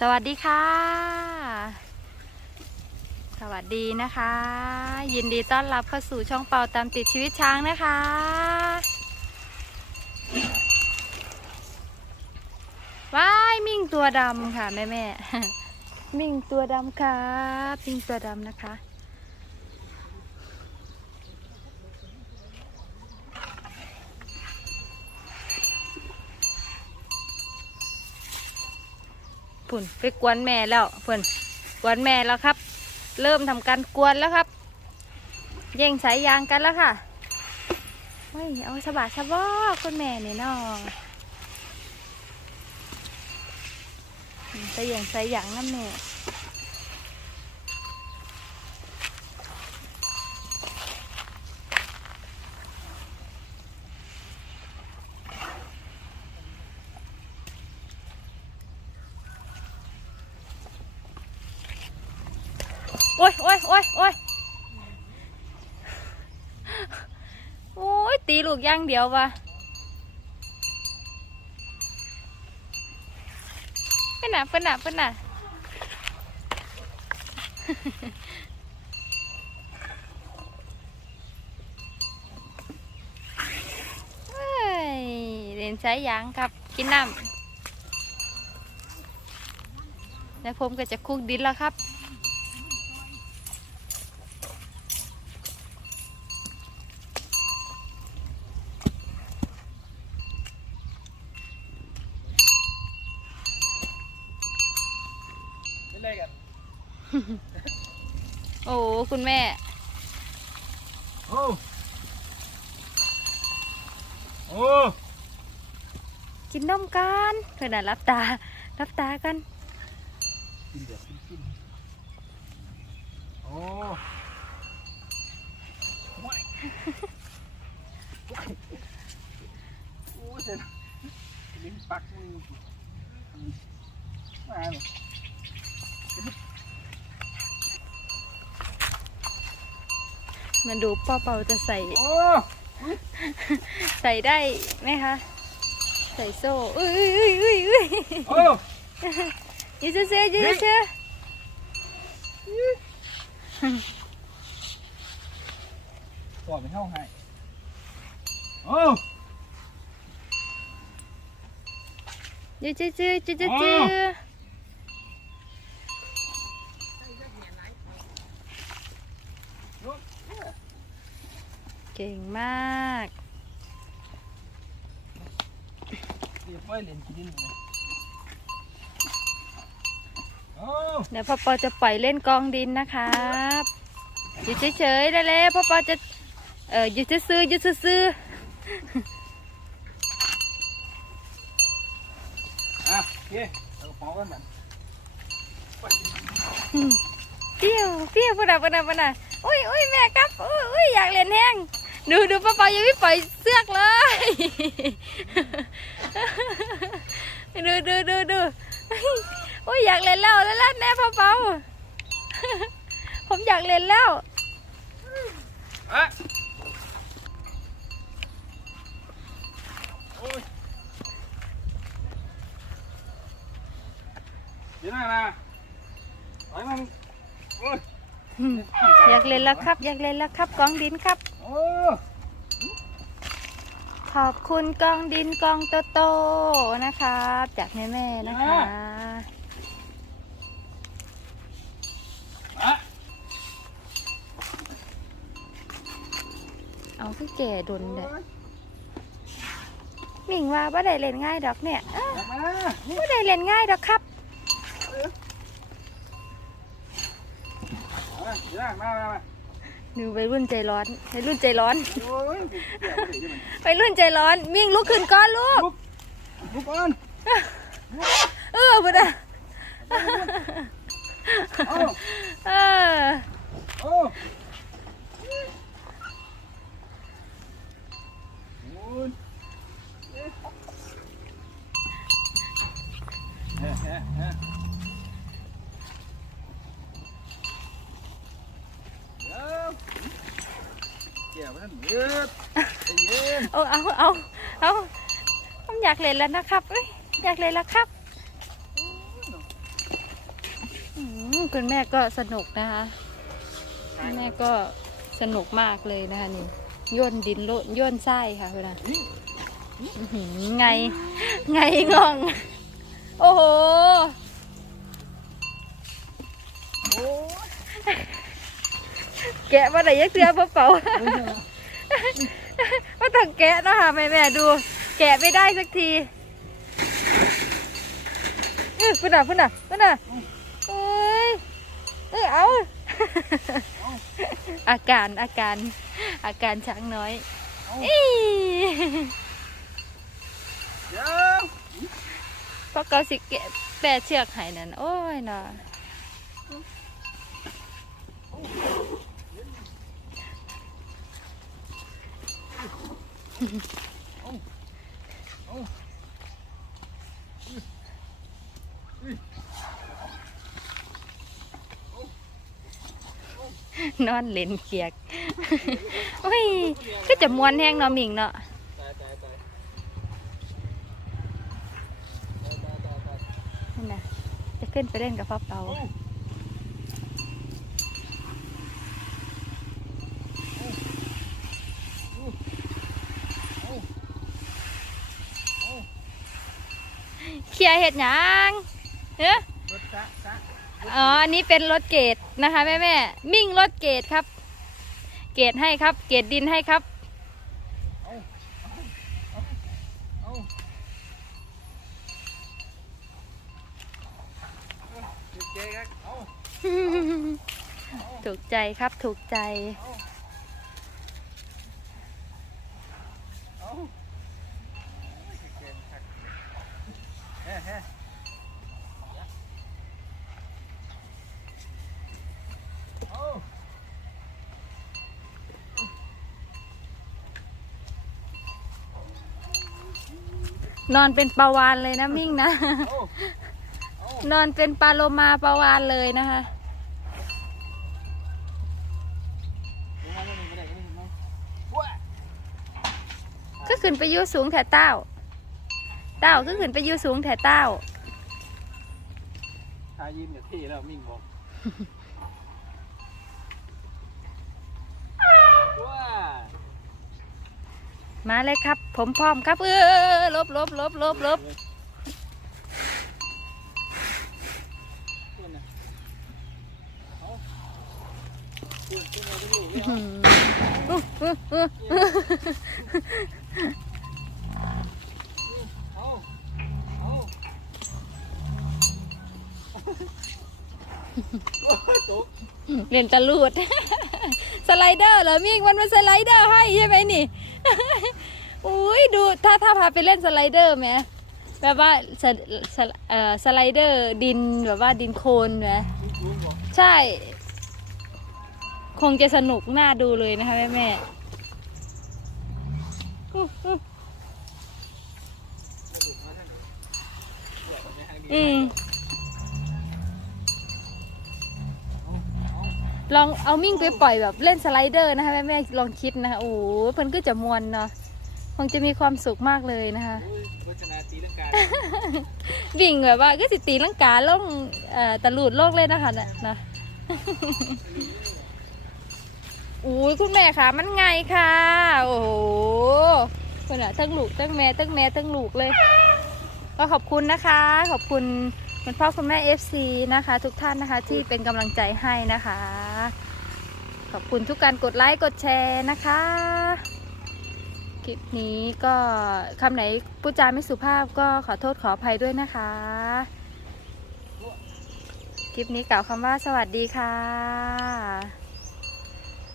สวัสดีค่ะ สวัสดีนะคะ ยินดีต้อนรับเข้าสู่ช่องเป่าตามติดชีวิตช้างนะคะ ว้ายมิ่งตัวดำค่ะแม่แม่ มิ่งตัวดำค่ะมิ่งตัวดำนะคะ พุ่นไปกวนแม่แล้วเพื่อนกวนแม่แล้วครับ เริ่มทำการกวนแล้วครับแย่งสายยางกันแล้วค่ะเฮ้ยเอาสบายสะบอคุณแม่นี่น้องไปแย่งสายยางนั่นแม่ โอ้ยโอ้ยโอ้ยโอ้ยโอ้ยตีลูกย่างเดียววะเพื่อนน่ะเพื่อนน่ะเพื่อนน่ะเฮ้ยเรียนใช้ยางครับ กินน้ำแล้วผมก็จะคุกดินแล้วครับ ไม่เล่นกัน โอ้คุณแม่ โอ้โอ้กินนมกันเพื่อนน่ะรับตา รับตากันกินเดือดกินกินโอ้ว้ายว้ายโอ้เสร็จลิ้นปักมือมาเลย มาดูป้าเปาจะใส่ โอ้ใส่ได้ไหมคะ ใส่โซ่อุ้ยอุ้ยอุ้ยอุ้ยโอ้ยืดเสื้อยืดเสื้อต่อไปเข้าให้โอ้ยืดเสื้อยืดเสื้อ เก่งมากเดี๋ยวไปเล่นกินดินเลยโอ้เดี๋ยวพ่อปอจะปล่อยเล่นกองดินนะครับอยู่เฉยๆได้แล้วพ่อปอจะเอออยู่ซื่อๆอยู่ซื่ออะโอเคเอากระเป๋ากันแบบๆเปรี้ยวเปรี้ยวปะนะปะนะปะนะอุ้ยอุ้ยแม่ครับอุ้ยอุ้ยอยากเล่นแห้ง ดูดูพ่อปอยังไม่ปล่อยเสือกเลย ดูดูดูดูอุ้ยอยากเล่นแล้วแล้วแล้วแน่พ่อเปาผมอยากเล่นแล้วอะโอ้ยเดี๋ยวหน้ามาไปมันโอ้ยอยากเล่นแล้วครับ อยากเล่นแล้วครับกองดินครับโอ้ ขอบคุณกองดินกองโตโตนะครับ จากแม่แม่นะคะเอาคือแก่ดนเด้อหมิงว่าว่าได้เล่นง่ายดอกเนี่ยเอ้าอย่ามาว่าได้เล่นง่ายดอกครับเอาเดี๋ยวหน้ามามา มาดูไปรุ่นใจร้อนไปรุ่นใจร้อน โอ้ยเดี๋ยวเดี๋ยวเดี๋ยวมันไปรุ่นใจร้อน มิ่งลุกขึ้นก้อนลูกลุกลุกก่อนเออบุดะเอาเออโอ้โอ้ยเอ๊ะเฮ้เฮ้เฮ้เดี๋ ยวเกี่ยวมันเย็บใจเย็นเอาเอาเอาเอาผมอยากเล่นแล้วนะครับเอ้ยอยากเล่นแล้วครับคุณแม่ก็สนุกนะคะคุณแม่ก็สนุกมากเลยนะคะนี่ย่นดินโลย่นไส้ค่ะเวลาอื้อหือไง ไงงอง โอ้โห โอ้ยแกะมาไหนยักเตือเปล่า ว่าต้องแกะเนาะค่ะแม่แม่ๆดู แกะไม่ได้สักทีเออพุ่นอะพุ่นอะพุ่นอะเอ้ยเอยเอาอาการอาการอาการช้างน้อยอีเดี๋ยวเพราะเขาสิแกะแปะเชือกให้นั่นโอ้ยเนาะ นอนเล่นเกียกโอ้ยก็จะมวนแห้งเนาะมิงเนาะนั่นนะจะขึ้นไปเล่นกับพ่อเปา โอ้โอ้โอ้ เคลี ยเห็ดหยังเอ๊ะอ๋อ อันนี้เป็นรถเกตนะคะแม่แม่มิ่งรถเกตครับ เกตให้ครับ เกตดินให้ครับถูกใจครับถูกใจ เอาเอาเก่งครับเฮ้เฮ้เอา นอนเป็นปลาวานเลยนะมิ่งนะเอาเอานอนเป็นปลาโลมาปลาวานเลยนะคะลงมาแล้วนี่ไม่ได้ก็ไม่เห็นไหมว้าก็ขึ้นไปอยูสูงแถวเต้า เต้าก็ขึ้นไปอยูสูงแถวเต้าทายิ้มเนี่ยที่แล้วมิ่งบอกว้า มาเลยครับ ผมพร้อมครับเออลบลบลบลบลบเรียนตะลูด สไลเดอร์เหรอมิ่งมันมาสไลเดอร์ให้ใช่ไหมนี่ อุ้ยดูถ้าถ้าพาไปเล่นสไลเดอร์ไหมแบบว่าสสเอ่อสไลเดอร์ดินแบบว่าดินโคลนไหมใช่ คงจะสนุกน่าดูเลยนะคะแม่แม่อืออื้อสรุปม ลองเอามิ่งไปปล่อยแบบเล่นสไลเดอร์นะคะแม่แม่ลองคิดนะคะโอ้โหเพิ่นก็จะมวนเนาะคงจะมีความสุขมากเลยนะคะโอ้ยโฆษณาตีลังกาวิ่งแบบว่าก็สิตีลังกาล่องเอ่อตะลุดโลกเลยนะคะนะนะอุ้ยคุณแม่ค่ะมันไงค่ะ โอ้โหคุณอะทั้งลูกทั้งแม่ทั้งแม่ทั้งลูกเลย ก็ขอบคุณนะคะ ขอบคุณ คุณพ่อคุณแม่ FC นะคะ ทุกท่านนะคะที่เป็นกำลังใจให้นะคะ ขอบคุณทุกการกดไลค์กดแชร์นะคะ คลิปนี้ก็คำไหนพูดจาไม่สุภาพก็ขอโทษขออภัยด้วยนะคะ คลิปนี้กล่าวคำว่าสวัสดีค่ะ